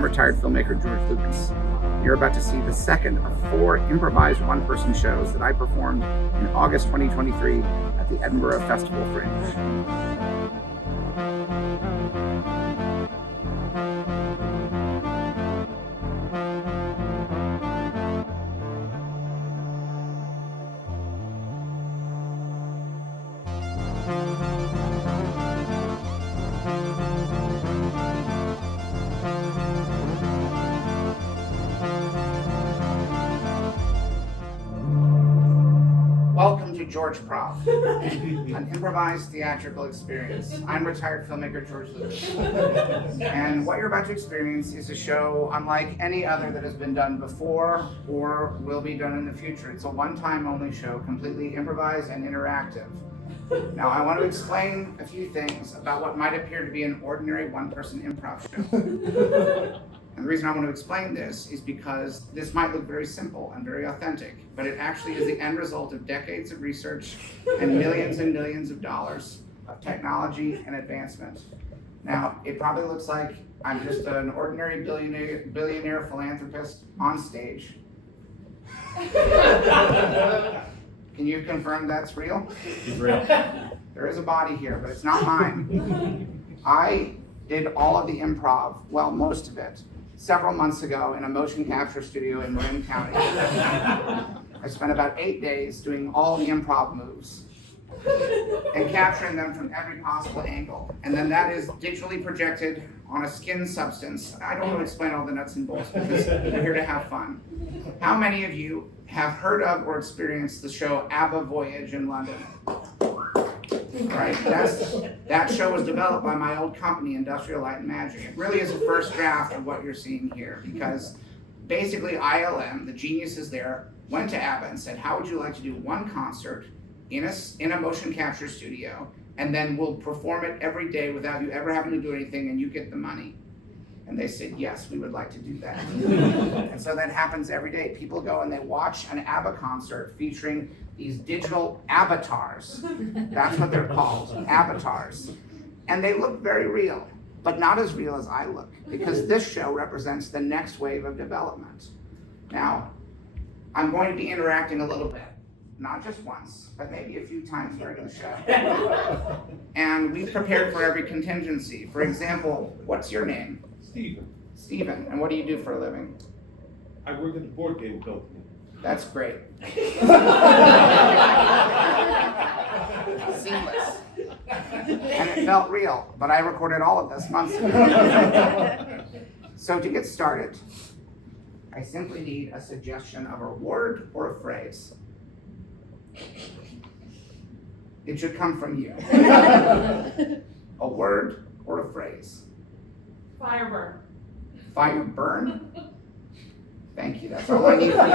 I'm retired filmmaker George Lucas. You're about to see the second of 4 improvised one-person shows that I performed in August 2023 at the Edinburgh Festival Fringe. Welcome to GEORGE-PROV, an improvised theatrical experience. I'm retired filmmaker George Lucas. And what you're about to experience is a show unlike any other that has been done before or will be done in the future. It's a one-time only show, completely improvised and interactive. Now, I want to explain a few things about what might appear to be an ordinary one-person improv show. And the reason I want to explain this is because this might look very simple and very authentic, but it actually is the end result of decades of research and millions of dollars of technology and advancement. Now, it probably looks like I'm just an ordinary billionaire philanthropist on stage. Can you confirm that's real? It's real. There is a body here, but it's not mine. I did all of the improv, well, most of it, several months ago in a motion capture studio in Marin County. I spent about 8 days doing all the improv moves and capturing them from every possible angle. And then that is digitally projected on a skin substance. I don't want to explain all the nuts and bolts because we're here to have fun. How many of you have heard of or experienced the show ABBA Voyage in London? Right, that show was developed by my old company, Industrial Light and Magic. It really is a first draft of what you're seeing here because basically ILM, the geniuses there, went to ABBA and said, how would you like to do one concert in a motion capture studio and then we'll perform it every day without you ever having to do anything and you get the money? And they said, yes, we would like to do that. And so that happens every day. People go and they watch an ABBA concert featuring these digital avatars. That's what they're called, avatars. And they look very real, but not as real as I look, because this show represents the next wave of development. Now, I'm going to be interacting a little bit, not just once, but maybe a few times during the show. And we've prepared for every contingency. For example, what's your name? Stephen. Stephen, and what do you do for a living? I work at the board game company. That's great. Seamless. And it felt real, but I recorded all of this months ago. So to get started, I simply need a suggestion of a word or a phrase. It should come from you. A word or a phrase. Fire burn. Fire burn? Thank you, that's all I need for you.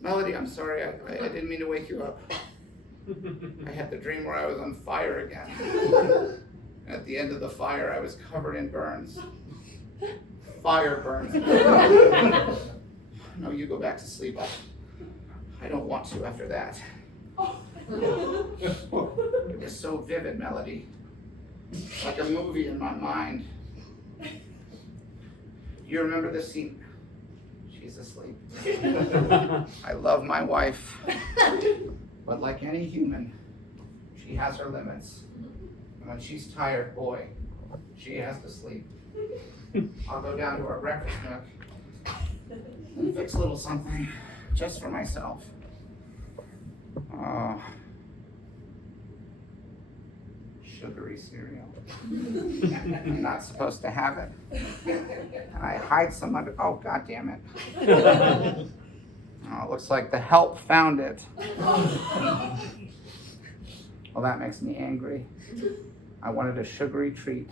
Melody, I'm sorry, I didn't mean to wake you up. I had the dream where I was on fire again. At the end of the fire, I was covered in burns. Fire burns. No, you go back to sleep. I don't want to after that. It was so vivid, Melody. Like a movie in my mind. You remember this scene? She's asleep. I love my wife, but like any human, she has her limits. And when she's tired, boy, she has to sleep. I'll go down to our breakfast nook and fix a little something just for myself. Sugary cereal. I'm not supposed to have it. And I hide some of it. Oh, God damn it. Oh, it looks like the help found it. Well, that makes me angry. I wanted a sugary treat.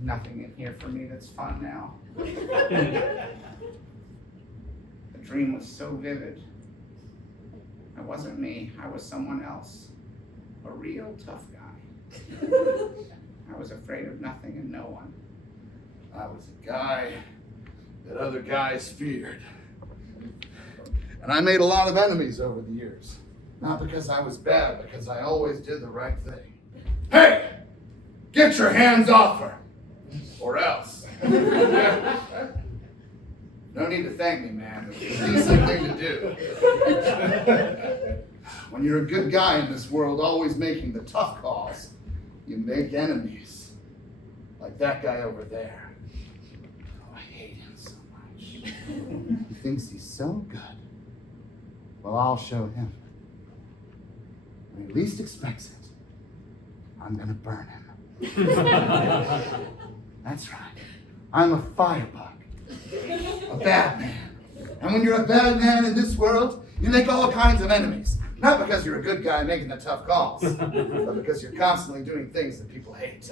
nothing in here for me that's fun now. The dream was so vivid. It wasn't me, I was someone else. A real tough guy. I was afraid of nothing and no one. I was a guy that other guys feared. And I made a lot of enemies over the years. Not because I was bad, because I always did the right thing. Hey! Get your hands off her! Or else. No need to thank me, man. It's a decent thing to do. When you're a good guy in this world, always making the tough calls, you make enemies. Like that guy over there. Oh, I hate him so much. He thinks he's so good. Well, I'll show him. When he least expects it, I'm gonna burn him. That's right. I'm a firebug. A bad man. And when you're a bad man in this world, you make all kinds of enemies. Not because you're a good guy making the tough calls, but because you're constantly doing things that people hate.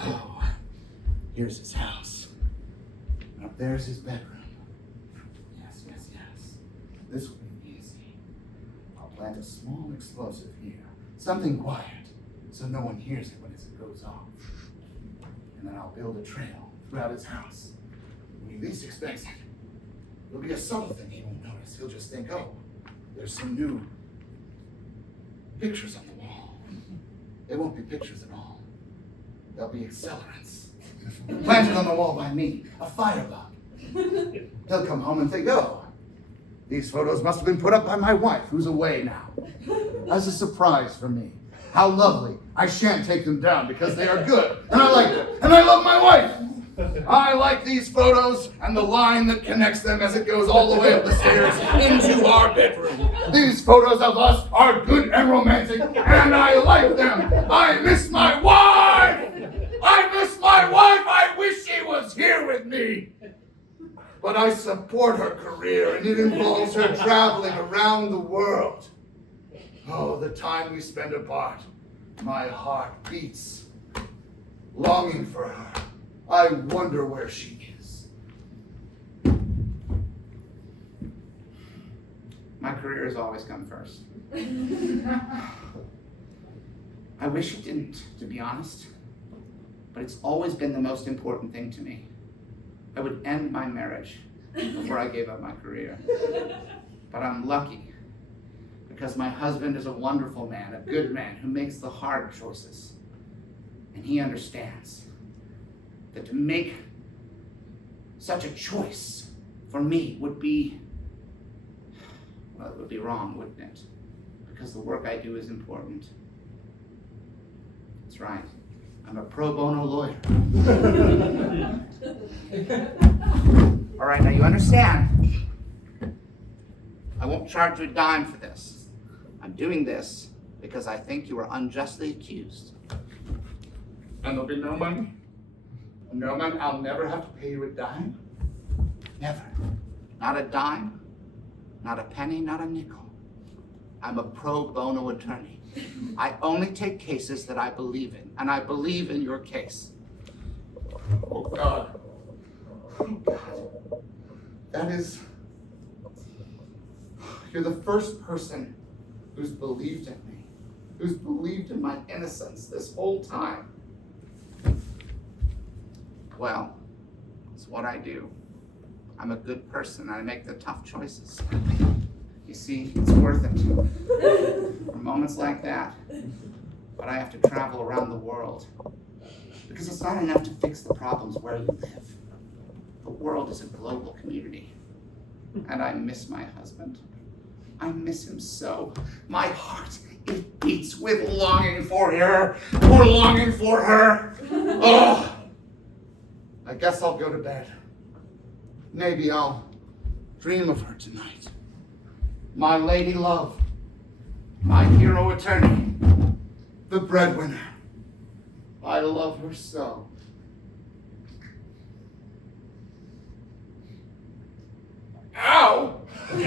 Oh, here's his house. And up there's his bedroom. Yes, yes, yes. This will be easy. I'll plant a small explosive here. Something quiet, so no one hears it when it goes off. And then I'll build a trail throughout his house. When he least expects it, it'll be a subtle thing he won't notice. He'll just think, oh, there's some new pictures on the wall. They won't be pictures at all. They'll be accelerants. Planted on the wall by me, a firebug. He'll come home and think, oh, these photos must have been put up by my wife, who's away now. As a surprise for me. How lovely. I shan't take them down because they are good. And I like them. And I love my wife. I like these photos and the line that connects them as it goes all the way up the stairs into our bedroom. These photos of us are good and romantic, and I like them. I miss my wife! I miss my wife! I wish she was here with me! But I support her career, and it involves her traveling around the world. Oh, the time we spend apart. My heart beats, longing for her. I wonder where she is. My career has always come first. I wish it didn't, to be honest, but it's always been the most important thing to me. I would end my marriage before I gave up my career. But I'm lucky because my husband is a wonderful man, a good man who makes the hard choices. And he understands that to make such a choice for me would be, well, it would be wrong, wouldn't it? Because the work I do is important. That's right. I'm a pro bono lawyer. All right, now you understand. I won't charge you a dime for this. I'm doing this because I think you are unjustly accused. And there'll be no money. No money. I'll never have to pay you a dime. Never. Not a dime, not a penny, not a nickel. I'm a pro bono attorney. I only take cases that I believe in, and I believe in your case. Oh, God. Oh, God. That is... You're the first person who's believed in me, who's believed in my innocence this whole time. Well, it's what I do. I'm a good person. I make the tough choices. You see, it's worth it. For moments like that. But I have to travel around the world. Because it's not enough to fix the problems where you live. The world is a global community. And I miss my husband. I miss him so. My heart, it beats with longing for her. Or longing for her. Oh! I guess I'll go to bed. Maybe I'll dream of her tonight. My lady love. My hero attorney. The breadwinner. I love her so. Ow! Ow!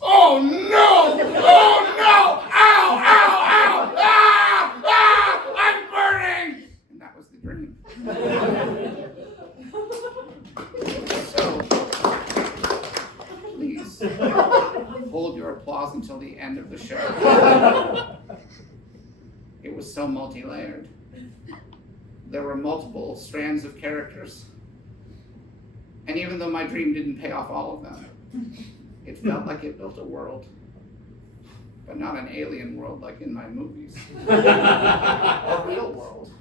Oh no! Oh no! Ow! Ow! Ow! Ah! Ah! your applause until the end of the show. It was so multi-layered. There were multiple strands of characters. And even though my dream didn't pay off all of them, it felt like it built a world. But not an alien world like in my movies. A real world.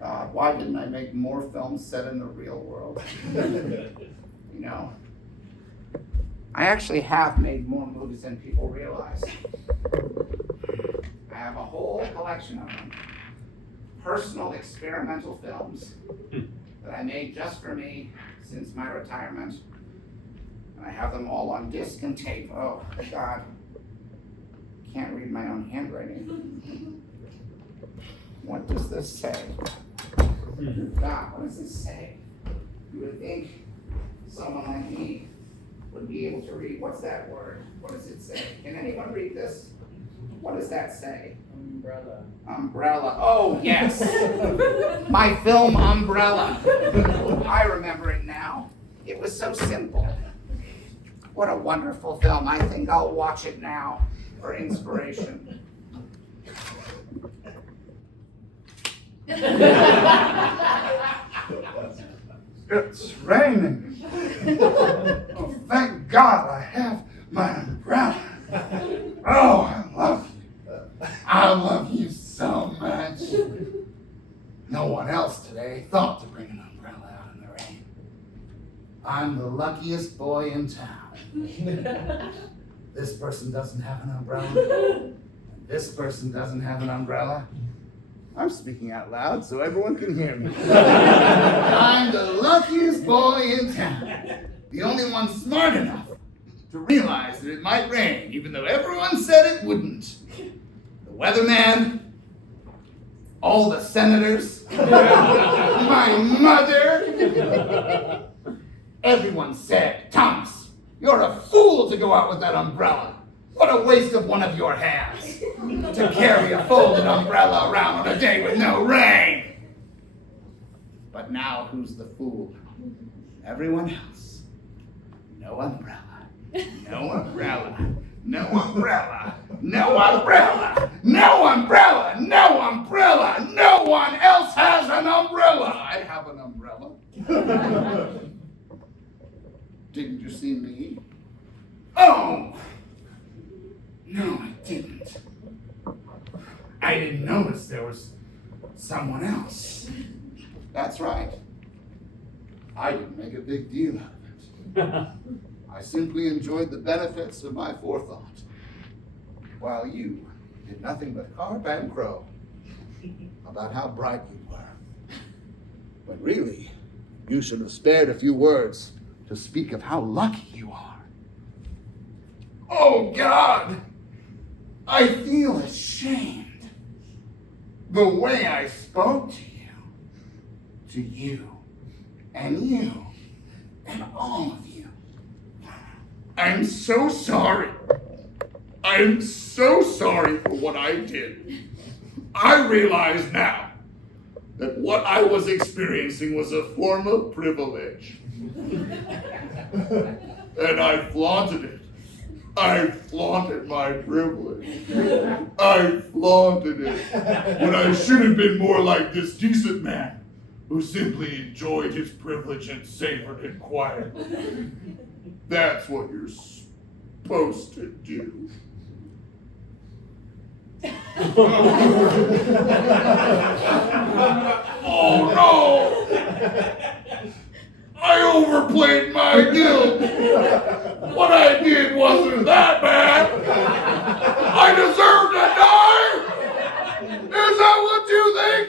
God, why didn't I make more films set in the real world? You know, I actually have made more movies than people realize. I have a whole collection of them. Personal experimental films that I made just for me since my retirement. And I have them all on disc and tape. Oh, God. Can't read my own handwriting. What does this say? God, what does this say? You would think someone like me would be able to read. What's that word? What does it say? Can anyone read this? What does that say? Umbrella. Umbrella. Oh, yes. My film Umbrella. I remember it now. It was so simple. What a wonderful film. I think I'll watch it now for inspiration. It's raining. Oh, thank God I have my umbrella. Oh, I love you. I love you so much. No one else today thought to bring an umbrella out in the rain. I'm the luckiest boy in town. This person doesn't have an umbrella. This person doesn't have an umbrella. I'm speaking out loud so everyone can hear me. I'm the luckiest boy in town. The only one smart enough to realize that it might rain, even though everyone said it wouldn't. The weatherman, all the senators, my mother. Everyone said, Thomas, you're a fool to go out with that umbrella. What a waste of one of your hands to carry a folded umbrella around on a day with no rain. But now who's the fool? Everyone else. No umbrella. No umbrella. No umbrella. No umbrella. No umbrella. No umbrella. No one else has an umbrella. I have an umbrella. Didn't you see me? Oh! No, I didn't. I didn't notice there was someone else. That's right. I didn't make a big deal out of it. I simply enjoyed the benefits of my forethought, while you did nothing but carp and crow about how bright you were. But really, you should have spared a few words to speak of how lucky you are. Oh, God! I feel ashamed. The way I spoke to you, and all of you. I'm so sorry. I'm so sorry for what I did. I realize now that what I was experiencing was a form of privilege. And I flaunted it. I flaunted my privilege. I flaunted it when I should have been more like this decent man who simply enjoyed his privilege and savored it quietly. That's what you're supposed to do. Oh no! I overplayed my guilt. What I did wasn't that bad. I deserve to die? Is that what you think?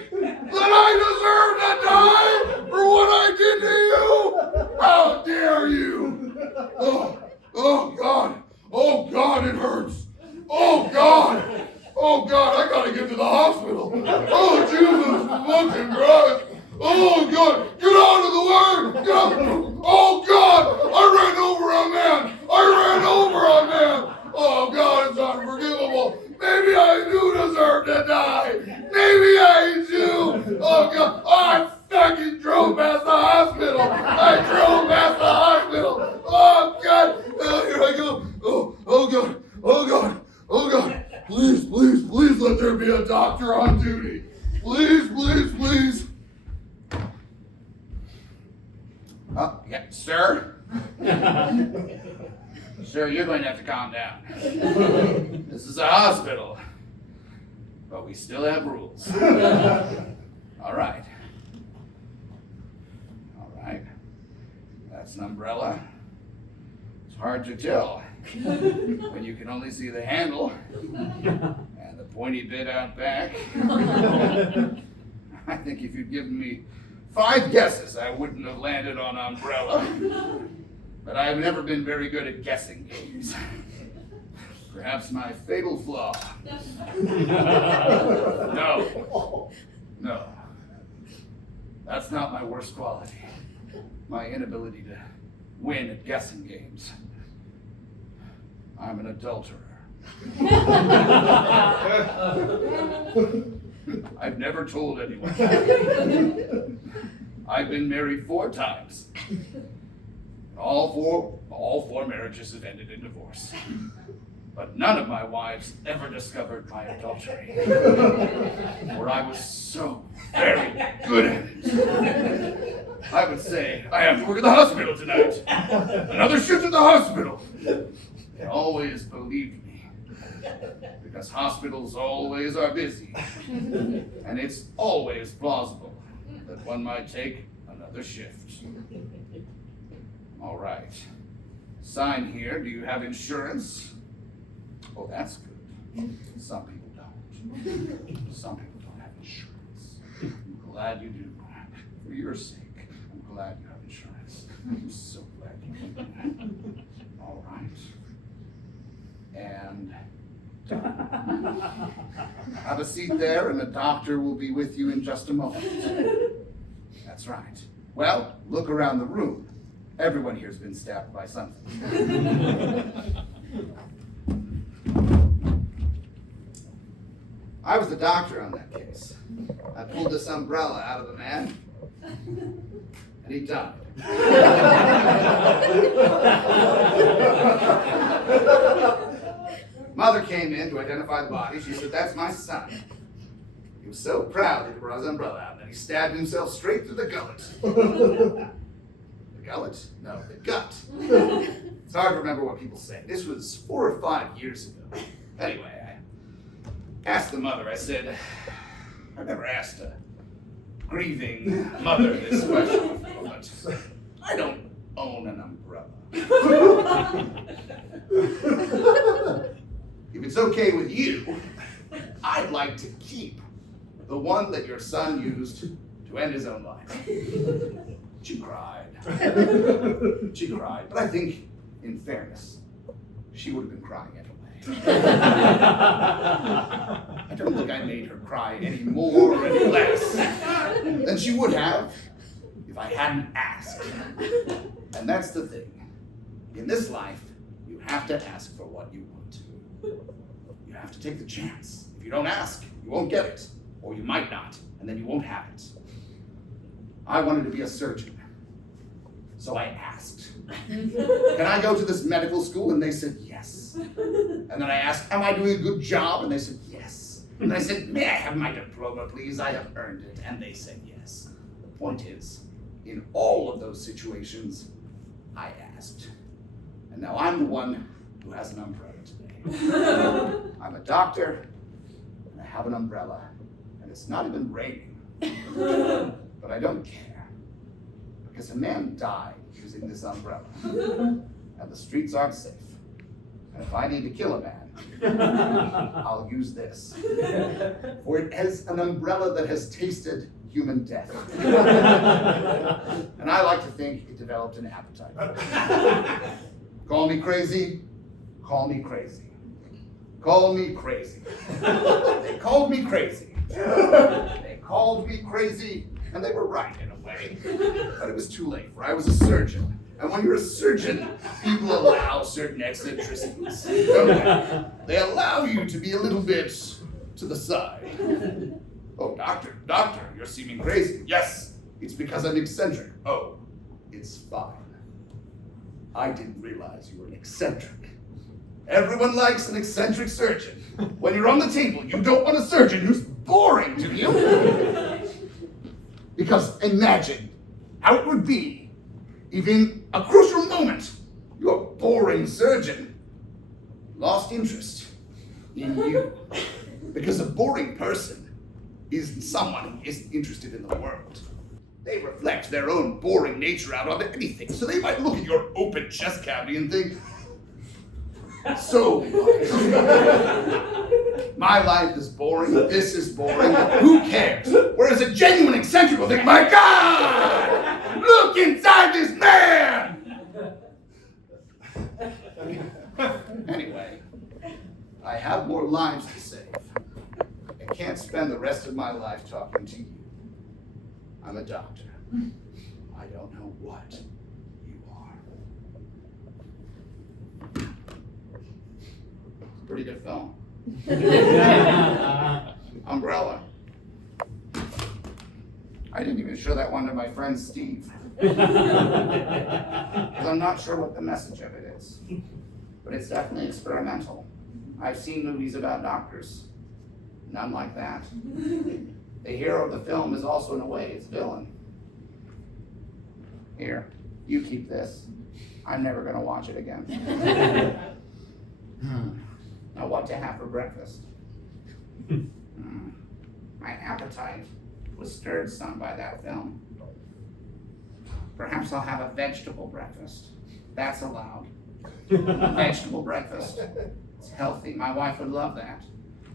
That I deserve to die for what I did to you? How dare you? Oh God. Oh God, it hurts. Oh God. Oh God, I gotta get to the hospital. Oh Jesus, fucking Christ. Oh God, get out of the way! Get out! Oh God, I ran over a man! I ran over a man! Oh God, it's unforgivable. Maybe I do deserve to die. Maybe I do. Oh God, I fucking drove past the hospital. I drove past the hospital. Oh God, here I go. Oh God. Oh God! Oh God! Please, please, please let there be a doctor on duty. Please, please, please. Yeah, sir? Sir, you're going to have to calm down. This is a hospital, but we still have rules. All right. All right. That's an umbrella. It's hard to tell when you can only see the handle and the pointy bit out back. I think if you'd given me 5 guesses, I wouldn't have landed on umbrella. But I've never been very good at guessing games. Perhaps my fatal flaw. No. That's not my worst quality. My inability to win at guessing games. I'm an adulterer. I've never told anyone. I've been married 4 times. All four marriages have ended in divorce. But none of my wives ever discovered my adultery. For I was so very good at it. I would say, I have to work at the hospital tonight. Another shift at the hospital. They always believed me. Because hospitals always are busy. And it's always plausible that one might take another shift. All right. Sign here. Do you have insurance? Oh, that's good. Some people don't. Some people don't have insurance. I'm glad you do. For your sake, I'm glad you have insurance. I'm so glad you do. All right. And have a seat there, and the doctor will be with you in just a moment. That's right. Well, look around the room. Everyone here has been stabbed by something. I was the doctor on that case. I pulled this umbrella out of the man, and he died. Mother came in to identify the body. She said, "That's my son." He was so proud that he brought his umbrella out that he stabbed himself straight through the gullet. The gullet? No, the gut. It's hard to remember what people say. This was 4 or 5 years ago. Anyway, I asked the mother, I said, I've never asked a grieving mother this question before, but I don't own an umbrella. If it's okay with you, I'd like to keep the one that your son used to end his own life. She cried. She cried, but I think, in fairness, she would have been crying anyway. I don't think I made her cry any more or any less than she would have if I hadn't asked. And that's the thing. In this life, you have to ask for what you want. You have to take the chance. If you don't ask, you won't get it. Or you might not, and then you won't have it. I wanted to be a surgeon. So I asked, can I go to this medical school? And they said, yes. And then I asked, am I doing a good job? And they said, yes. And I said, may I have my diploma, please? I have earned it. And they said, yes. The point is, in all of those situations, I asked. And now I'm the one who has an umbrella today. I'm a doctor, and I have an umbrella, and it's not even raining. But I don't care. Because a man died using this umbrella, and the streets aren't safe. And if I need to kill a man, I'll use this. For it is an umbrella that has tasted human death. And I like to think it developed an appetite for it. Call me crazy, call me crazy. Call me crazy. They called me crazy. They called me crazy, and they were right in a way. But it was too late, for I was a surgeon. And when you're a surgeon, people allow certain eccentricities, don't they? They allow you to be a little bit to the side. Oh, doctor, you're seeming crazy. Yes, it's because I'm eccentric. Oh, it's fine. I didn't realize you were an eccentric. Everyone likes an eccentric surgeon. When you're on the table, you don't want a surgeon who's boring, do you? Because imagine how it would be if in a crucial moment, your boring surgeon lost interest in you. Because a boring person isn't someone who isn't interested in the world. They reflect their own boring nature out on anything. So they might look at your open chest cavity and think, so my life is boring, this is boring, who cares? Whereas a genuine eccentric will think, my God, look inside this man! Anyway, I have more lives to save. I can't spend the rest of my life talking to you. I'm a doctor. I don't know what you are. Pretty good film. Umbrella. I didn't even show that one to my friend Steve. Because I'm not sure what the message of it is. But it's definitely experimental. I've seen movies about doctors. None like that. The hero of the film is also, in a way, its villain. Here, you keep this. I'm never going to watch it again. Now, what to have for breakfast? My appetite was stirred some by that film. Perhaps I'll have a vegetable breakfast. That's allowed. Vegetable breakfast. It's healthy. My wife would love that.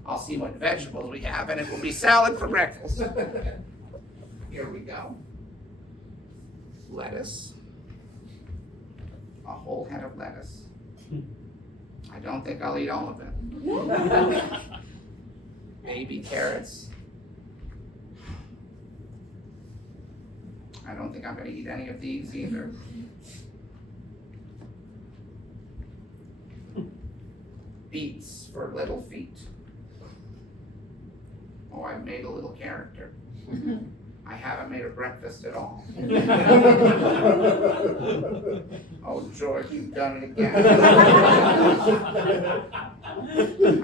I'll see what vegetables we have, and it will be salad for breakfast. Here we go. Lettuce. A whole head of lettuce. I don't think I'll eat all of it. Baby carrots. I don't think I'm going to eat any of these either. Beets for little feet. Oh, I've made a little character. I haven't made a breakfast at all. Oh, George, you've done it again.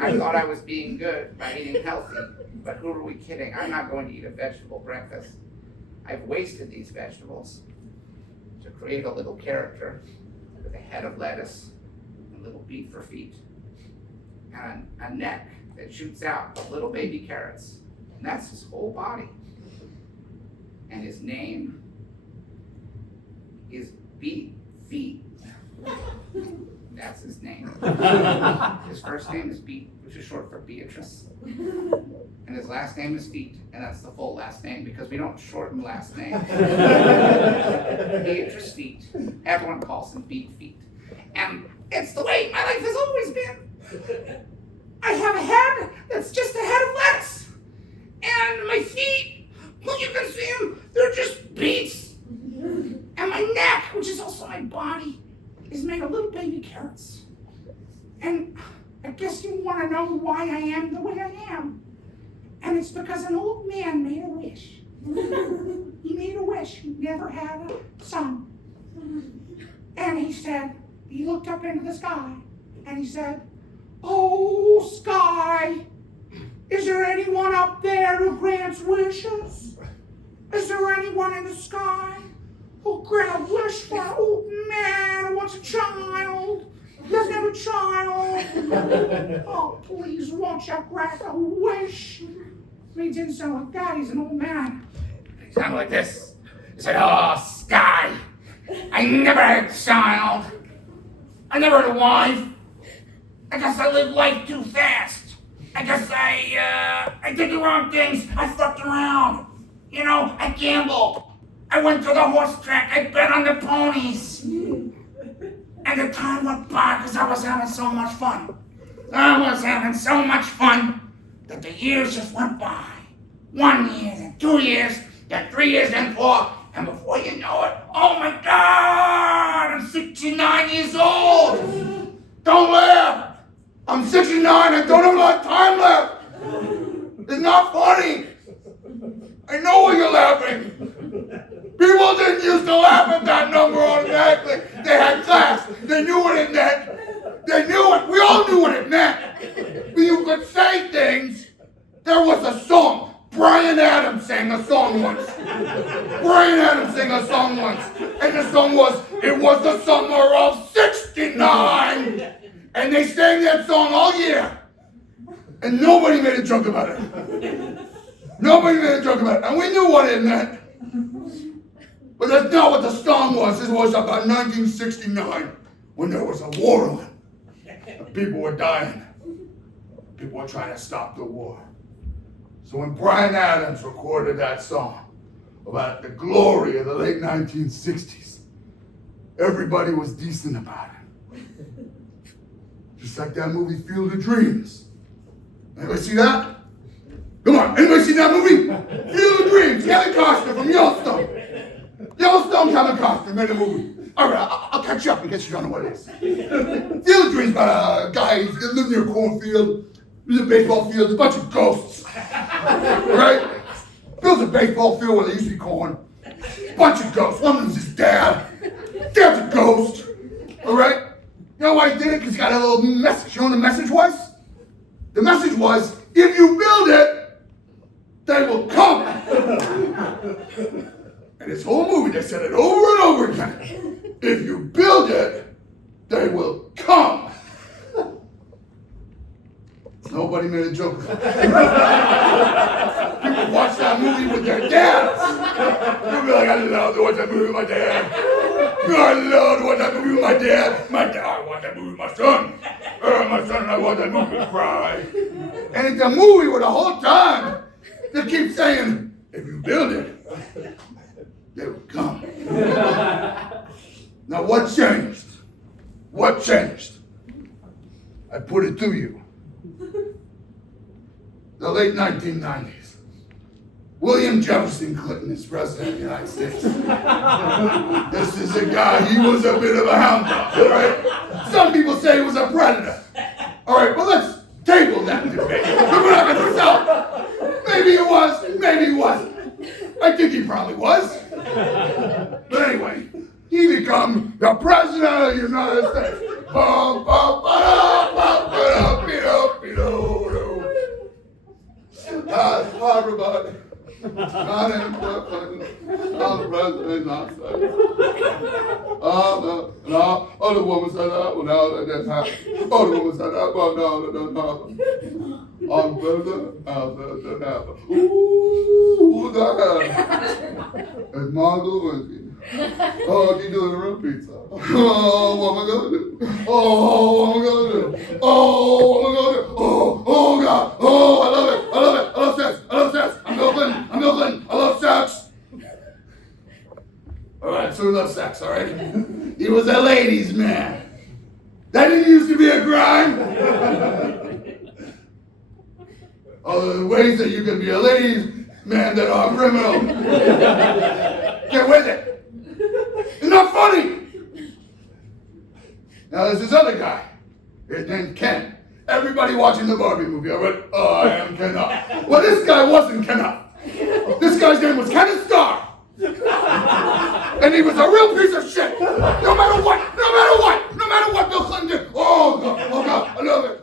I thought I was being good by eating healthy, but who are we kidding? I'm not going to eat a vegetable breakfast. I've wasted these vegetables to create a little character with a head of lettuce, a little beet for feet, and a neck that shoots out of little baby carrots. And that's his whole body. And his name is Beet Feet. That's his name. His first name is Beet, which is short for Beatrice. And his last name is Feet, and that's the full last name because we don't shorten last names. Beatrice Feet. Everyone calls him Beet Feet. And it's the way my life has always been. I have a head that's just a head of lettuce. And my feet, well, you can see them, they're just beets. And my neck, which is also my body, is made of little baby carrots. And I guess you want to know why I am the way I am. And it's because an old man made a wish. He made a wish. He never had a son. And he said, he looked up into the sky, and he said, "Oh, sky, is there anyone up there who grants wishes? Is there anyone in the sky who'll grant a wish for an old man who wants a child? Doesn't have a child. Oh, please, won't you grant a wish?" I mean, he didn't sound like that. He's an old man. He sounded like this. He said, "Oh, sky, I never had a child. I never had a wife. I guess I lived life too fast. I guess I did the wrong things. I fucked around. You know, I gambled. I went to the horse track. I bet on the ponies. And the time went by because I was having so much fun. I was having so much fun that the years just went by. 1 year, then 2 years, then 3 years, then 4. And before you know it, oh my God, I'm 69 years old. Don't laugh. I'm 69, I don't have a lot of time left. It's not funny. I know why you're laughing. People didn't used to laugh at that number automatically. They had class. They knew what it meant. They knew it. We all knew what it meant. But you could say things. There was a song. Brian Adams sang a song once. Brian Adams sang a song once. And the song was, it was the summer of '69. And they sang that song all year. And nobody made a joke about it. Nobody made a joke about it. And we knew what it meant. But that's not what the song was. It was about 1969 when there was a war on. And people were dying. People were trying to stop the war. So when Brian Adams recorded that song about the glory of the late 1960s, everybody was decent about it. Just like that movie Field of Dreams. Anybody see that? Come on, anybody see that movie? Field of Dreams, Kevin Costner from Yellowstone. Yellowstone, Kevin Costner made a movie. All right, I'll catch you up in case you don't know what it is. Field of Dreams about a guy who's living near a cornfield. There's a baseball field, a bunch of ghosts. Right? Builds a baseball field where there used to be corn. Bunch of ghosts. One of them's his dad. Dad's a ghost. All right? You know why he did it? Because he got a little message. You know what the message was? The message was, if you build it, they will come. And this whole movie, they said it over and over again. If you build it, they will come. Nobody made a joke. People watch that movie with their dads. They'll be like, I love to watch that movie with my dad. I love to watch that movie with my dad. My dad, I watch that movie with my son. My son and I watch that movie and cry. And it's a movie where the whole time they keep saying, if you build it, they will come. Now what changed? What changed? I put it to you. The late 1990s. William Jefferson Clinton is president of the United States. This is a guy, he was a bit of a hound dog, all right? Some people say he was a predator. All right, well, let's table that debate. We're not going to sell it. Maybe it was, maybe it wasn't. I think he probably was. But anyway, he became the president of the United States. Hi, everybody. My name's Brooklyn. I'm the president of the United States. Other woman said that, well, no, that didn't happen. Other woman said that, well, no, that doesn't happen. I'm president, that didn't happen. Ooh, who's that? It's Margot Lewinsky. Oh, she doing a real pizza. Oh, what am I gonna do? Oh, what am I gonna do? Oh, what am I gonna do? Oh, God. Oh, I love it. I love it. I love sex. I love sex. I'm Milton. I love sex. All right, so he loves sex, all right? He was a ladies' man. That didn't used to be a crime. Oh, the ways that you can be a ladies' man that are criminal. Get with it. It's not funny. Now there's this other guy. His name's Ken. Everybody watching the Barbie movie, all right? Oh, I am Ken Up. Well, this guy wasn't Ken Up. This guy's name was Kenneth Starr. And he was a real piece of shit. No matter what, Bill Clinton did. Oh, God, I love it.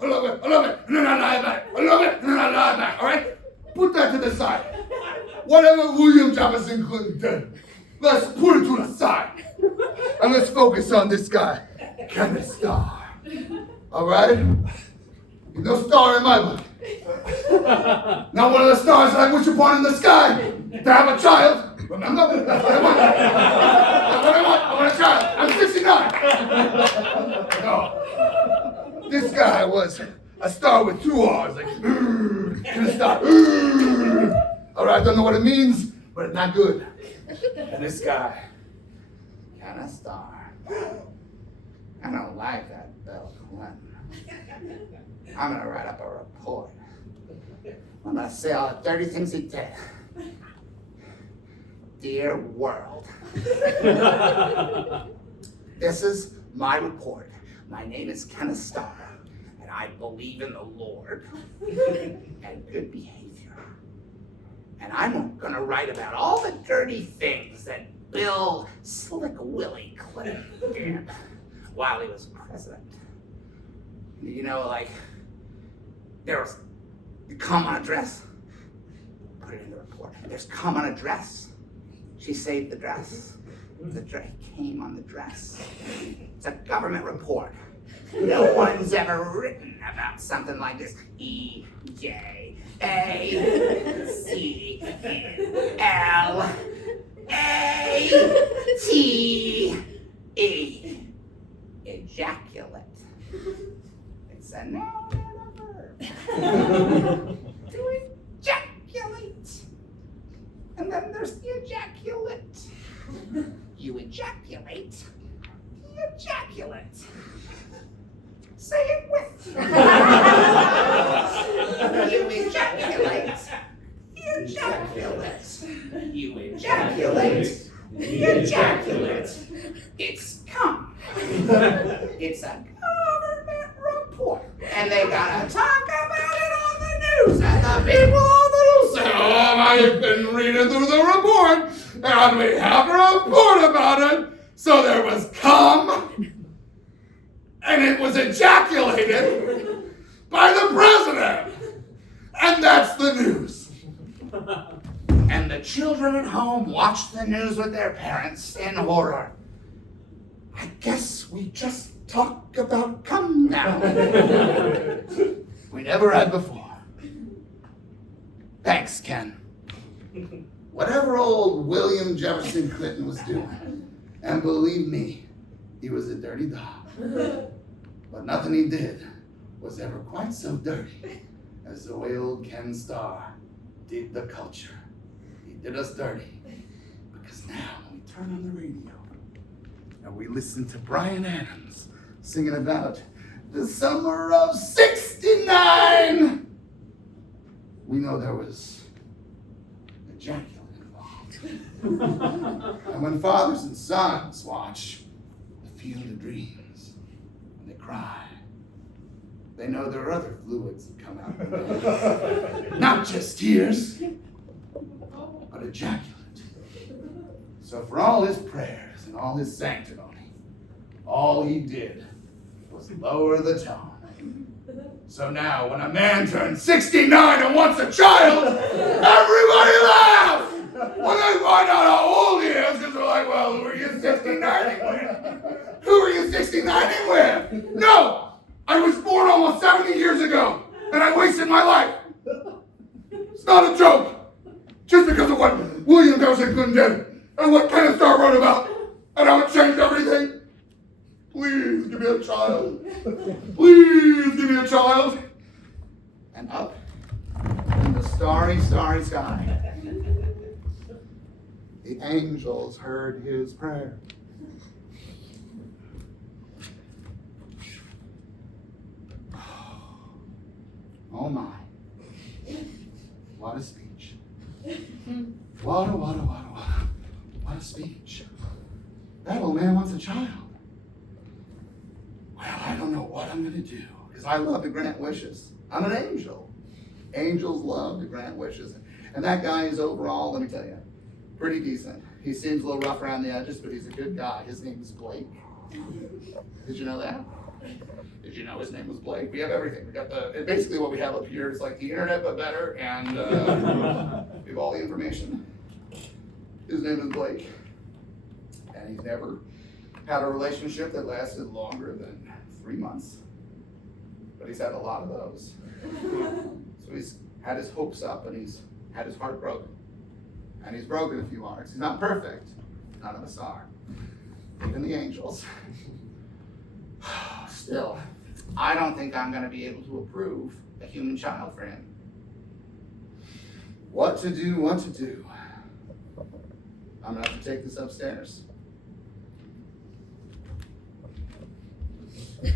And then I lie about it. I love it, and then I lie about it, all right? Put that to the side. Whatever William Jefferson Clinton did, let's put it to the side. And let's focus on this guy, Kenneth Starr. All right? There's no star in my book. Not one of the stars that I wish upon in the sky to have a child. Remember? That's what I want. That's what I want. I want a child. I'm 69. No. This guy was a star with two R's. Like, Kenneth Starr. All right, I don't know what it means, but it's not good. And this guy, Kenneth Starr. I don't like that Bill Clinton. I'm gonna write up a report. I'm gonna say all the dirty things he did. Dear world. This is my report. My name is Kenneth Starr, and I believe in the Lord and good behavior. And I'm gonna write about all the dirty things that Bill Slick Willie Clinton did while he was president. You know, like, there was cum on a dress. Put it in the report. There's cum on a dress. She saved the dress. The dress came on the dress. It's a government report. No one's ever written about something like this. EJACULATE. Ejaculate. It's a noun and a verb. To ejaculate. And then there's the ejaculate. You ejaculate. The ejaculate. Say it with. You ejaculate. The ejaculate. You ejaculate. The ejaculate. It's cum. It's a government report. And they gotta talk about it on the news. And the people on the news say, oh, I've been reading through the report. And we have a report about it. So there was cum. And it was ejaculated by the president. And that's the news. And the children at home watched the news with their parents in horror. I guess we just talk about cum now. We never had before. Thanks, Ken. Whatever old William Jefferson Clinton was doing, and believe me, he was a dirty dog. But nothing he did was ever quite so dirty as the way old Ken Starr did the culture. He did us dirty. Because now when we turn on the radio and we listen to Bryan Adams singing about the summer of '69, we know there was ejaculate involved. And when fathers and sons watch The Field of Dreams, when they cry, they know there are other fluids that come out. Not just tears, but ejaculate. So for all his prayers and all his sanctimony, all he did was lower the tone. So now when a man turns 69 and wants a child, everybody laughs! When they find out how old he is, because they're like, well, who are you 69ing with? Who are you 69ing with? No! I was born almost 70 years ago, and I wasted my life. It's not a joke. Just because of what William Jefferson Clinton did, and what Kenneth Starr wrote about, and how it changed everything. Please give me a child. Please give me a child. And up in the starry, starry sky, the angels heard his prayer. Oh my. What a speech. What a speech. That old man wants a child. Well, I don't know what I'm going to do, because I love to grant wishes. I'm an angel. Angels love to grant wishes. And that guy is overall, let me tell you, pretty decent. He seems a little rough around the edges, but he's a good guy. His name is Blake. Did you know that? Did you know his name was Blake? We have everything. We got basically what we have up here is like the internet, but better, and we have all the information. His name is Blake. And he's never had a relationship that lasted longer than 3 months. But he's had a lot of those. So he's had his hopes up and he's had his heart broken. And he's broken a few hearts. He's not perfect. None of us are. Even the angels. Still, I don't think I'm going to be able to approve a human child for him. What to do? I'm going to have to take this upstairs. There's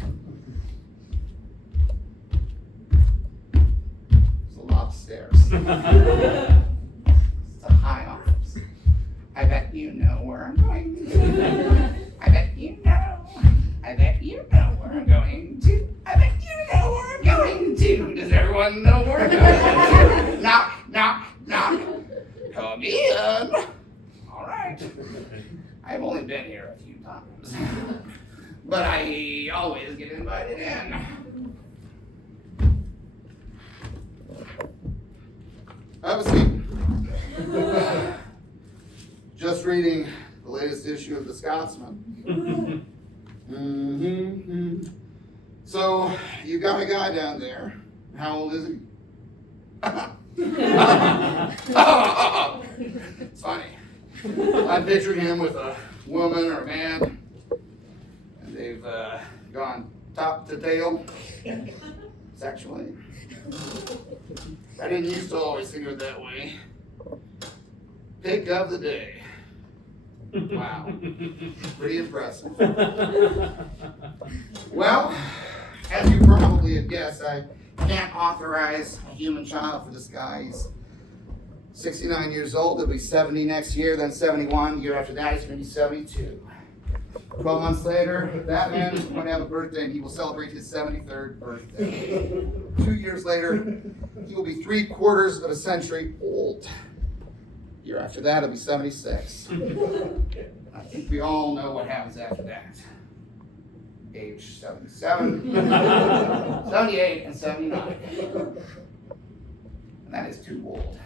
a lot of stairs. It's a high office. I bet you know where I'm going. I bet you know. I bet you know where I'm going to. I bet you know where I'm going to. Does everyone know where I'm going to? Knock, knock, knock. Come in. All right. I've only been here a few times, but I always get invited in. just reading the latest issue of the Scotsman. So, you got a guy down there. How old is he? It's funny. I pictured him with a woman or a man, and they've gone top to tail sexually. I didn't used to always think of it that way. Pick of the day. Wow. Pretty impressive. Well, as you probably have guessed, I can't authorize a human child for this guy. He's 69 years old. He'll be 70 next year, then 71. The year after that, he's going to be 72. 12 months later, that man is going to have a birthday, and he will celebrate his 73rd birthday. 2 years later, he will be 3/4 of a century old. The year after that, he'll be 76. I think we all know what happens after that. Age 77, 78, and 79. And that is too old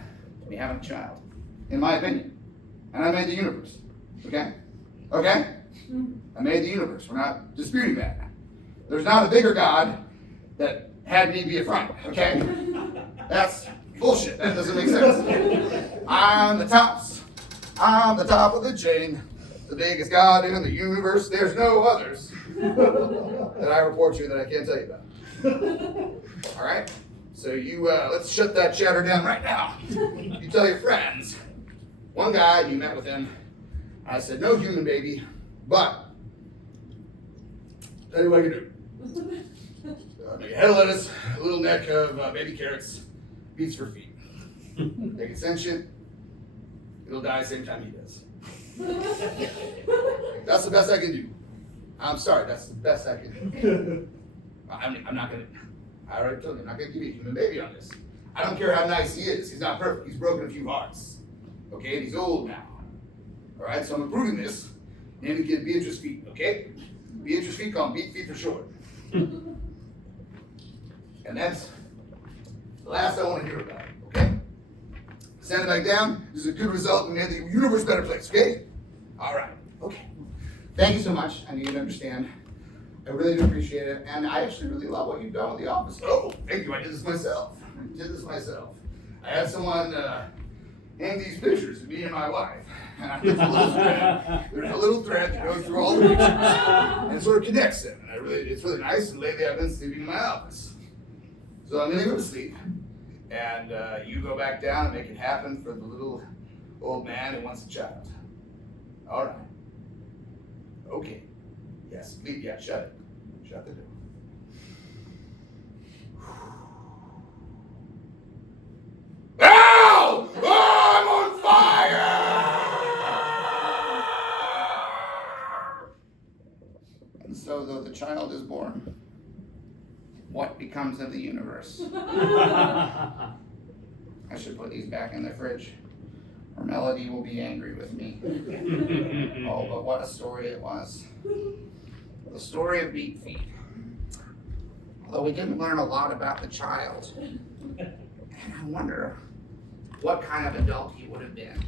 to be having a child, in my opinion. And I made the universe, okay? Okay? I made the universe. We're not disputing that. There's not a bigger God that had me be a front, okay? That's bullshit. That doesn't make sense. I'm the top of the chain. The biggest God in the universe. There's no others that I report to you that I can't tell you about. All right? So you, let's shut that chatter down right now. You tell your friends. One guy, you met with him. I said, no human baby, but tell you what you do. Make a head of lettuce, a little neck of baby carrots, beets for feet. Make it sentient. It'll die the same time he does. That's the best I can do. I'm sorry, that's the best I can do. I'm not gonna, I already told you, I'm not gonna give you a human baby on this. I don't care how nice he is, he's not perfect, he's broken a few hearts. Okay, and he's old now. All right, so I'm improving this. Name the kid Beatrice Feet, okay? Beatrice Feet, call him Beet Feet for short. And that's the last I want to hear about it, okay? Send it back down. This is a good result and made the universe a better place, okay? All right, okay. Thank you so much. I need you to understand. I really do appreciate it. And I actually really love what you've done with the office. Oh, thank you. I did this myself. I had someone hang these pictures of me and my wife. And I put the little thread. There's a little thread that goes through all the pictures. And it sort of connects them. And it's really nice. And lately I've been sleeping in my office. So I'm going to go to sleep. And you go back down and make it happen for the little old man who wants a child. All right. Okay. Yes, please, yeah, shut it. Shut the door. Ow! Oh, I'm on fire! And so, though the child is born, what becomes of the universe? I should put these back in the fridge, or Melody will be angry with me. Oh, but what a story it was. The story of Beet Feet. Although we didn't learn a lot about the child, and I wonder what kind of adult he would have been,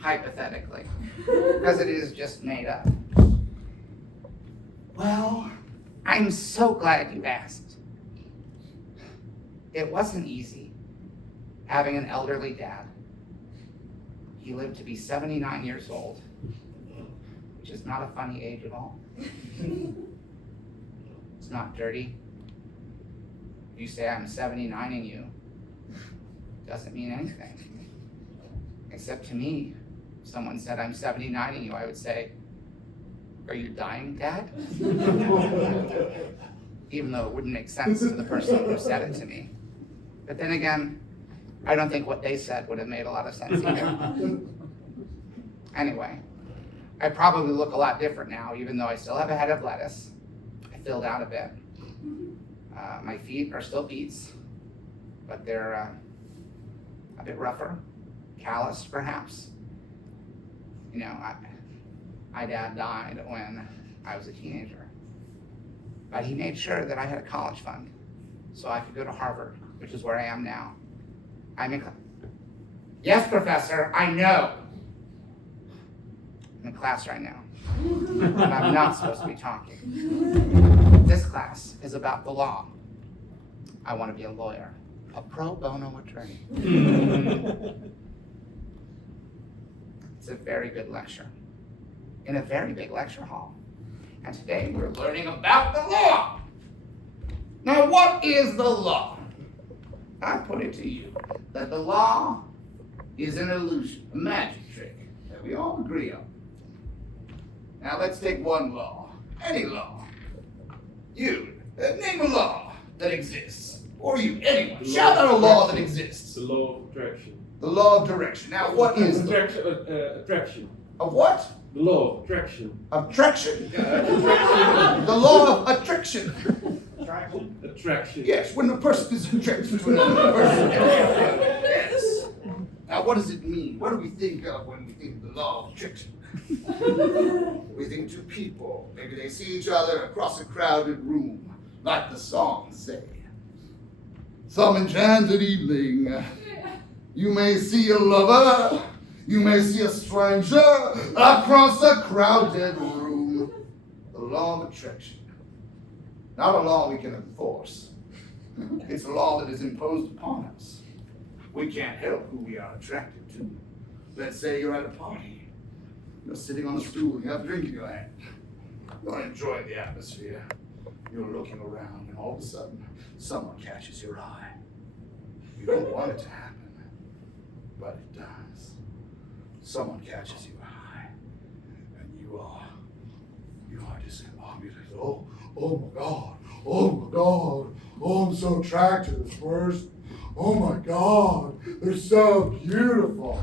hypothetically, because it is just made up. Well, I'm so glad you asked. It wasn't easy having an elderly dad. He lived to be 79 years old, which is not a funny age at all. It's not dirty. If you say I'm 79 and you, doesn't mean anything. Except to me, if someone said I'm 79 and you, I would say, are you dying, Dad? Even though it wouldn't make sense to the person who said it to me. But then again, I don't think what they said would have made a lot of sense either. Anyway, I probably look a lot different now, even though I still have a head of lettuce. I filled out a bit. My feet are still beets, but they're a bit rougher, calloused perhaps. You know, my dad died when I was a teenager, but he made sure that I had a college fund so I could go to Harvard, which is where I am now. Yes, Professor, I know. in class right now, and I'm not supposed to be talking. This class is about the law. I want to be a lawyer, a pro bono attorney. It's a very good lecture in a very big lecture hall. And today we're learning about the law. Now, what is the law? I put it to you that the law is an illusion, a magic trick that we all agree on. Now, let's take one law, any law. You, name a law that exists. Or you, anyone. Shout out a law that exists. The law of attraction. The law of direction. Now, what is the Attraction. of what? The law of attraction. Attraction. Attraction. The law of attraction. Attraction. Yes, when a person is attracted to another person. Yes. Now, what does it mean? What do we think of when we think of the law of attraction? We think two people. Maybe they see each other across a crowded room, like the songs say. Some enchanted evening, you may see a lover, you may see a stranger across a crowded room. The law of attraction. Not a law we can enforce. It's a law that is imposed upon us. We can't help who we are attracted to. Let's say you're at a party. You're sitting on a stool, you have a drink in your hand. You're enjoying the atmosphere. You're looking around, and all of a sudden, someone catches your eye. You don't want it to happen, but it does. Someone catches your eye, and you are discombobulated. Oh my God, oh my God, oh, I'm so attracted to this person. Oh my God, they're so beautiful.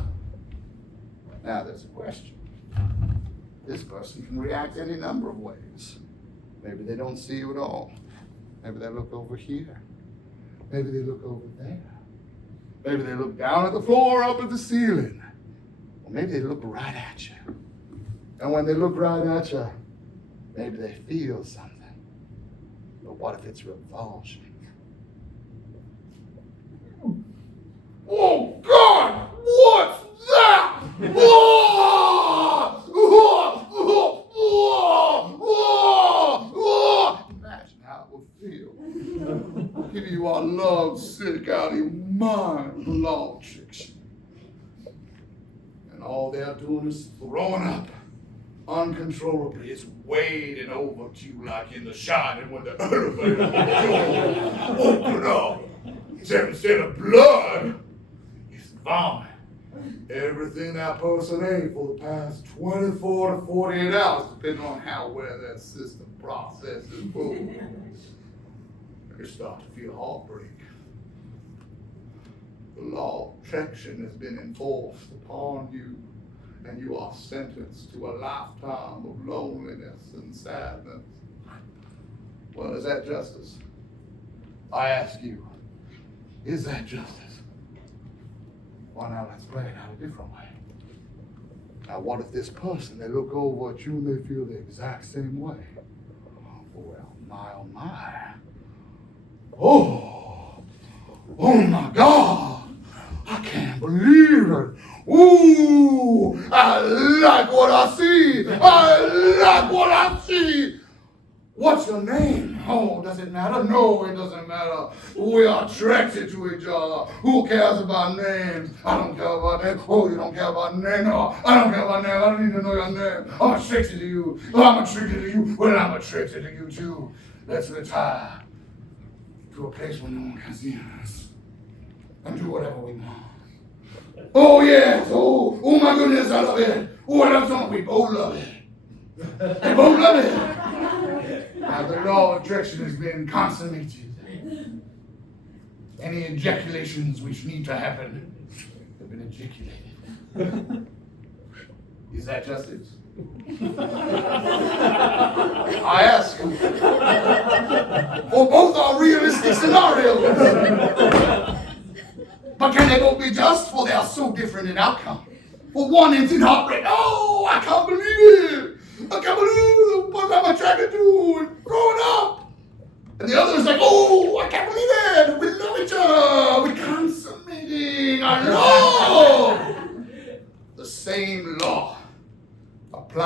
Now there's a question. This person can react any number of ways. Maybe they don't see you at all. Maybe they look over here. Maybe they look over there. Maybe they look down at the floor, up at the ceiling. Or maybe they look right at you. And when they look right at you, maybe they feel something. But what if it's revulsion? Oh God! What's that? Imagine how it would feel. If you are love sick out of your mind with the law of attraction. And all they're doing is throwing up uncontrollably. It's wading over to you like in The Shining when the elevator doors open up. Except instead of blood, it's vomit. Everything that person ate for the past 24 to 48 hours, depending on how well that system processes food. You start to feel heartbreak. The law of attraction has been enforced upon you, and you are sentenced to a lifetime of loneliness and sadness. Well, is that justice? I ask you, is that justice? Well, now let's play it out a different way. Now, what if this person, they look over at you and they feel the exact same way? Well, my, oh my. Oh my God. I can't believe it. Ooh, I like what I see. I like what I see. What's your name? Oh, does it matter? No, it doesn't matter. We are attracted to each other. Who cares about names? I don't care about names. Oh, you don't care about names? No, I don't care about names. I don't need to know your name. I'm attracted to you. Well, I'm attracted to you. Well, I'm attracted to you too. Let's retire to a place where no one can see us and do whatever we want. Oh, yes. Oh my goodness, I love it. Oh, I love something. We both love it. They both love it. Now, the law of attraction has been consummated. Any ejaculations which need to happen have been ejaculated. Is that justice? I ask you. For both are realistic scenarios. But can they both be just? For they are so different in outcome. For one instant heartbreak. Oh, I can't believe it. I can't believe what I'm attracted to and growing up. And the other is like, oh, I can't believe it. We love each other. We're consummating our love. The same law applies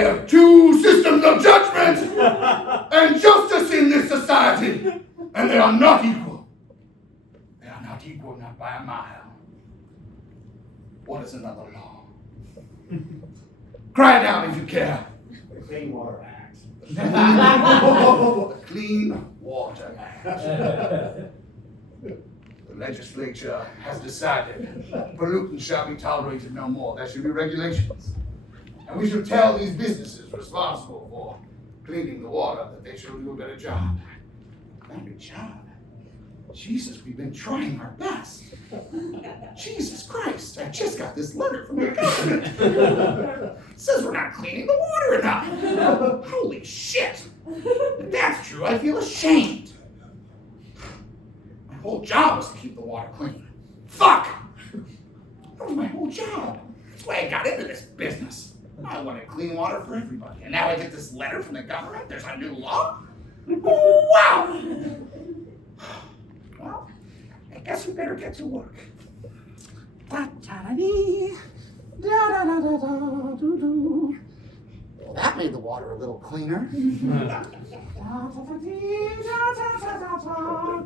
have two systems of judgment and justice in this society, and they are not equal. They are not equal, not by a mile. What is another law? Cry it out if you care. The Clean Water Act. The Clean Water Act. The legislature has decided pollutants shall be tolerated no more. There should be regulations. And we should tell these businesses responsible for cleaning the water that they should do a better job. Better job? Jesus, we've been trying our best. Jesus Christ, I just got this letter from the government. It says we're not cleaning the water enough. Holy shit. If that's true, I feel ashamed. My whole job was to keep the water clean. Fuck! That was my whole job. That's why I got into this business. I wanted clean water for everybody. And now I get this letter from the government. There's a new law. Wow! Well, I guess we better get to work. Da-da-da-dee, da-da-da-da-da-doo-doo. Well, that made the water a little cleaner. Da-da-da-dee, da-da-da-da-da.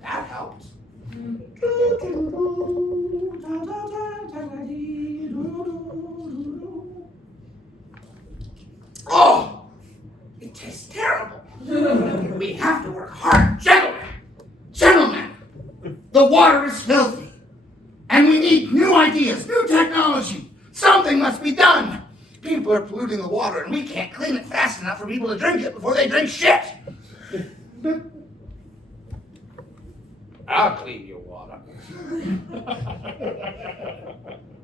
That helped. Do-do-do-do, da-da-da-da-da-dee, do-do-do-do. Oh, it tastes terrible. We have to work hard. Gentlemen, the water is filthy. And we need new ideas, new technology. Something must be done. People are polluting the water and we can't clean it fast enough for people to drink it before they drink shit. I'll clean your water.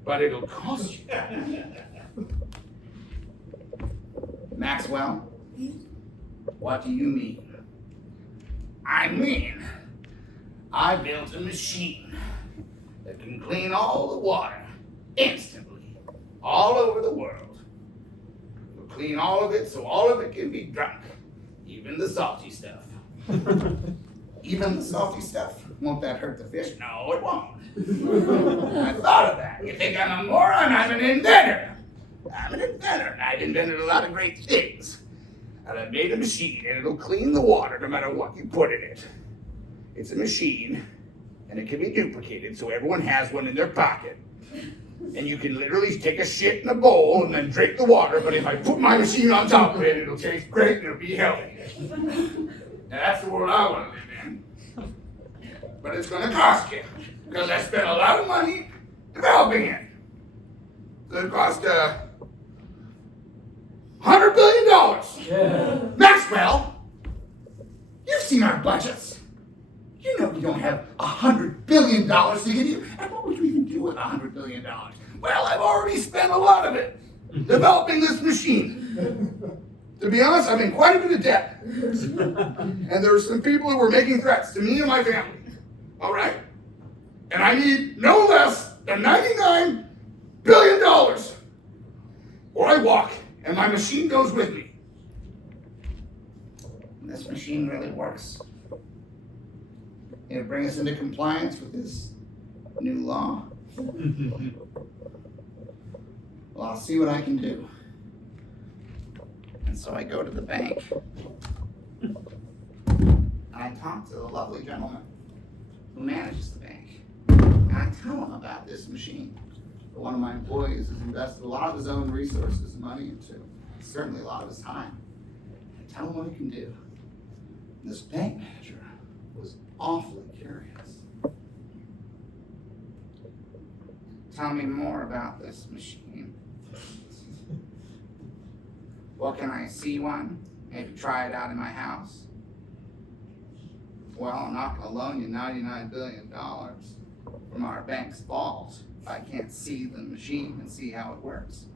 But it'll cost you. Maxwell, what do you mean? I mean, I built a machine that can clean all the water instantly, all over the world. It'll clean all of it so all of it can be drunk, even the salty stuff. Even the salty stuff? Won't that hurt the fish? No, it won't. I thought of that. You think I'm a moron? I'm an inventor. I'm an inventor, and I've invented a lot of great things. And I made a machine, and it'll clean the water no matter what you put in it. It's a machine, and it can be duplicated, so everyone has one in their pocket. And you can literally take a shit in a bowl and then drink the water, but if I put my machine on top of it, it'll taste great and it'll be healthy. Now that's the world I want to live in. But it's going to cost you, because I spent a lot of money developing it. It cost $100 billion. Yeah. Maxwell, you've seen our budgets. You know we don't have $100 billion to give you. And what would you even do with $100 billion? Well, I've already spent a lot of it developing this machine. To be honest, I'm in quite a bit of debt. And there are some people who were making threats to me and my family. All right? And I need no less than $99 billion. Or I walk, and my machine goes with me. This machine really works. It'll bring us into compliance with this new law. Well, I'll see what I can do. And so I go to the bank. And I talk to the lovely gentleman who manages the bank. And I tell him about this machine that one of my employees has invested a lot of his own resources and money into, certainly a lot of his time. I tell him what he can do. And this bank manager was awfully curious. Tell me more about this machine. Well, can I see one? Maybe try it out in my house? Well, I'm not going to loan you $99 billion from our bank's vault if I can't see the machine and see how it works.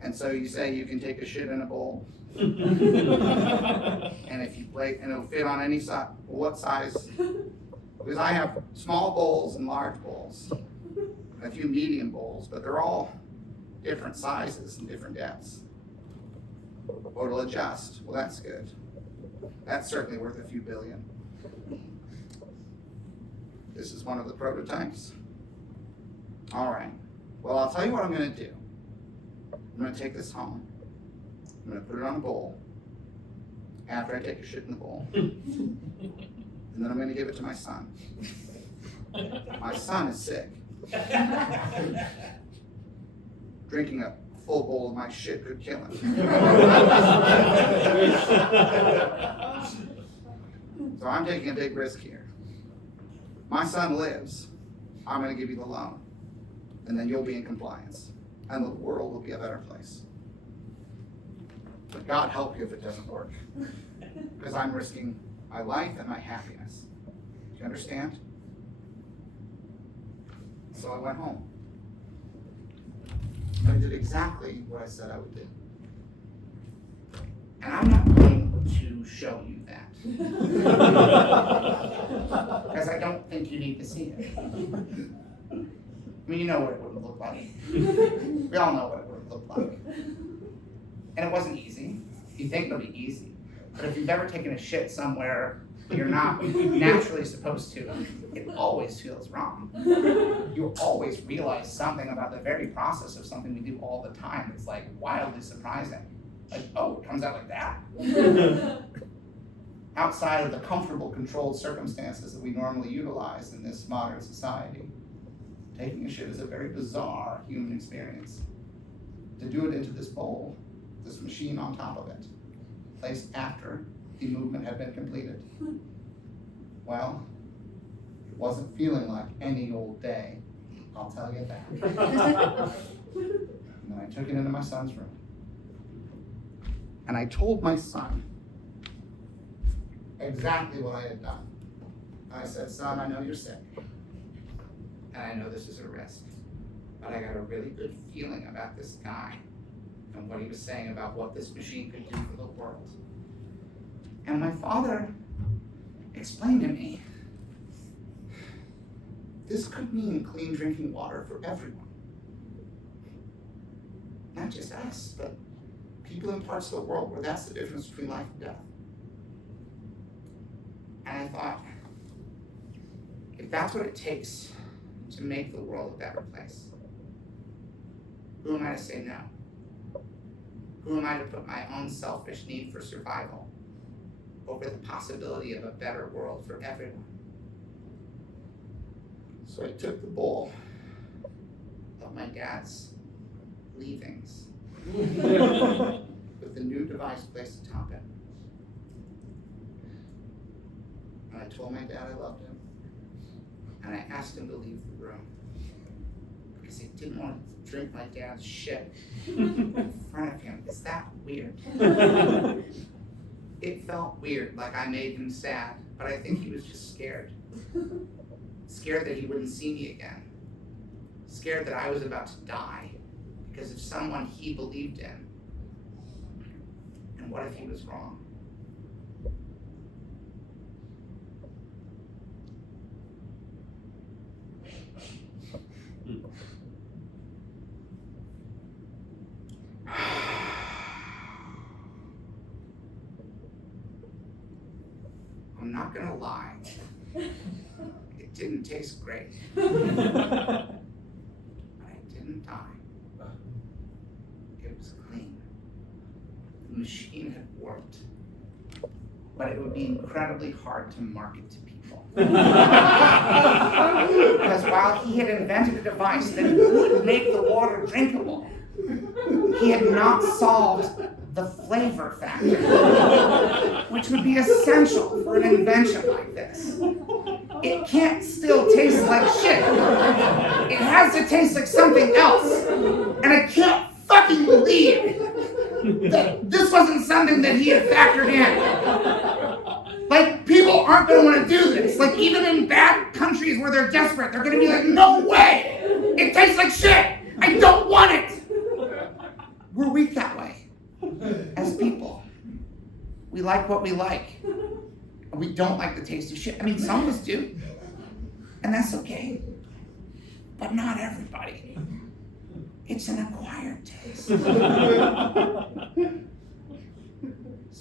And so you say you can take a shit in a bowl? And if you play, and it'll fit on any size. What size? Because I have small bowls and large bowls, and a few medium bowls, but they're all different sizes and different depths. Or it'll adjust. Well, that's good. That's certainly worth a few billion. This is one of the prototypes. All right. Well, I'll tell you what I'm gonna do. I'm gonna take this home. I'm gonna put it on a bowl after I take a shit in the bowl. And then I'm gonna give it to my son. My son is sick. Drinking a full bowl of my shit could kill him. So I'm taking a big risk here. My son lives. I'm gonna give you the loan. And then you'll be in compliance. And the world will be a better place. But God help you if it doesn't work. Because I'm risking my life and my happiness. Do you understand? So I went home. I did exactly what I said I would do. And I'm not going to show you that. Because I don't think you need to see it. I mean, you know what it would look like. We all know what it would look like. And it wasn't easy. You think it'll be easy. But if you've ever taken a shit somewhere you're not naturally supposed to, it always feels wrong. You always realize something about the very process of something we do all the time. It's like wildly surprising. Like, oh, it comes out like that? Outside of the comfortable, controlled circumstances that we normally utilize in this modern society, taking a shit is a very bizarre human experience. To do it into this bowl, this machine on top of it, placed after the movement had been completed. Well, it wasn't feeling like any old day, I'll tell you that. And then I took it into my son's room. And I told my son exactly what I had done. I said, son, I know you're sick. And I know this is a risk. But I got a really good feeling about this guy and what he was saying about what this machine could do for the world. And my father explained to me, this could mean clean drinking water for everyone. Not just us, but people in parts of the world where that's the difference between life and death. And I thought, if that's what it takes to make the world a better place, who am I to say no? Who am I to put my own selfish need for survival over the possibility of a better world for everyone? So I took the bowl of my dad's leavings with the new device placed atop it. And I told my dad I loved him. And I asked him to leave the room. Because I didn't want to drink my dad's shit in front of him. Is that weird? It felt weird, like I made him sad, but I think he was just scared. Scared that he wouldn't see me again. Scared that I was about to die because of someone he believed in. And what if he was wrong? I'm not gonna lie. It didn't taste great. But I didn't die. It was clean. The machine had worked. But it would be incredibly hard to market to people. Because while he had invented a device that would make the water drinkable, he had not solved the flavor factor, which would be essential for an invention like this. It can't still taste like shit. It has to taste like something else. And I can't fucking believe that this wasn't something that he had factored in. Like, people aren't going to want to do this. Like, even in bad countries where they're desperate, they're going to be like, no way! It tastes like shit! I don't want it! We're weak that way. As people. We like what we like. And we don't like the taste of shit. I mean, some of us do. And that's okay. But not everybody. It's an acquired taste. So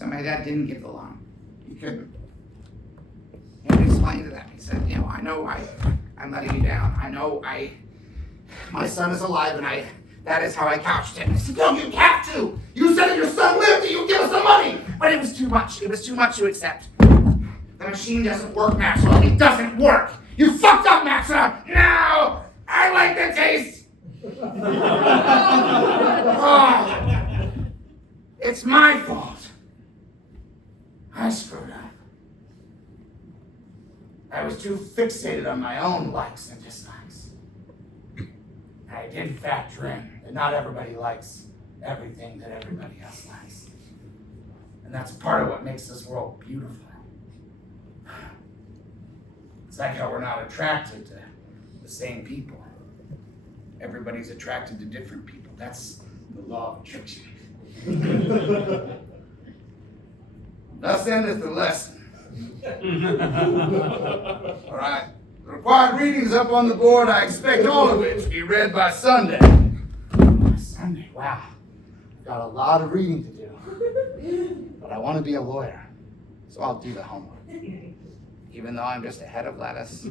my dad didn't give the loan. He couldn't. He had to explain to them. He said, I know I'm letting you down. I know I My son is alive, and that is how I couched it. I said, no, you have to. You said if your son lived, that you'd give us some money. But it was too much. It was too much to accept. The machine doesn't work, Maxwell. It doesn't work. You fucked up, Maxwell. No, I like the taste. Oh, it's my fault. I screwed up. I was too fixated on my own likes and dislikes. I did factor in that not everybody likes everything that everybody else likes. And that's part of what makes this world beautiful. It's like how we're not attracted to the same people. Everybody's attracted to different people. That's the law of attraction. Thus endeth the lesson. All right. The required readings up on the board. I expect all of it to be read by Sunday. Sunday, wow. I've got a lot of reading to do. But I want to be a lawyer, so I'll do the homework. Even though I'm just a head of lettuce,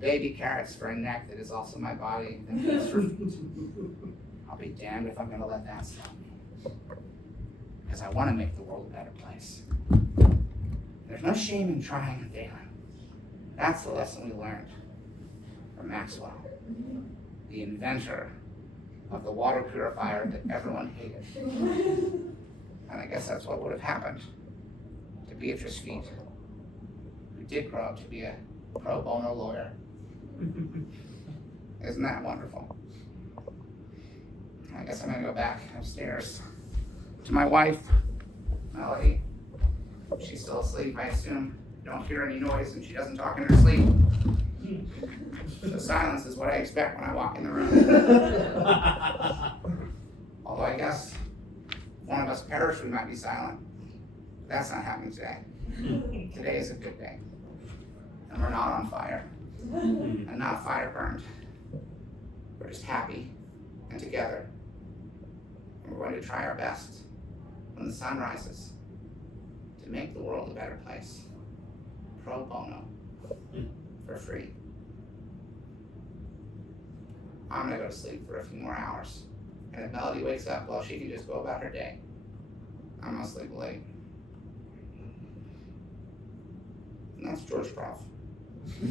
baby carrots for a neck that is also my body, that feeds for feet. I'll be damned if I'm going to let that stop me. Because I want to make the world a better place. There's no shame in trying and failing. That's the lesson we learned from Maxwell, the inventor of the water purifier that everyone hated. And I guess that's what would have happened to Beatrice Feet, who did grow up to be a pro bono lawyer. Isn't that wonderful? I guess I'm gonna go back upstairs to my wife, Melody. She's still asleep, I assume. Don't hear any noise and she doesn't talk in her sleep. So silence is what I expect when I walk in the room. Although I guess if one of us perish, we might be silent. But that's not happening today. Today is a good day. And we're not on fire. And not fire burned. We're just happy and together. And we're going to try our best when the sun rises to make the world a better place. Pro bono. For free. I'm gonna go to sleep for a few more hours. And if Melody wakes up, well, she can just go about her day. I'm gonna sleep late. And that's GEORGE-PROV. We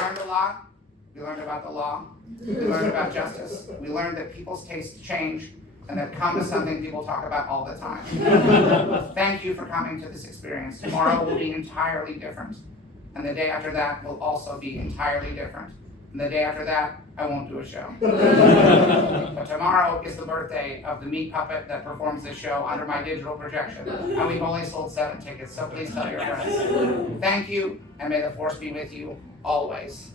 learned a lot. We learned about the law. We learned about justice. We learned that people's tastes change and that cum is something people talk about all the time. Thank you for coming to this experience. Tomorrow will be entirely different. And the day after that will also be entirely different. And the day after that, I won't do a show. But tomorrow is the birthday of the meat puppet that performs this show under my digital projection. And we've only sold 7 tickets, so please tell your friends. Thank you, and may the force be with you always.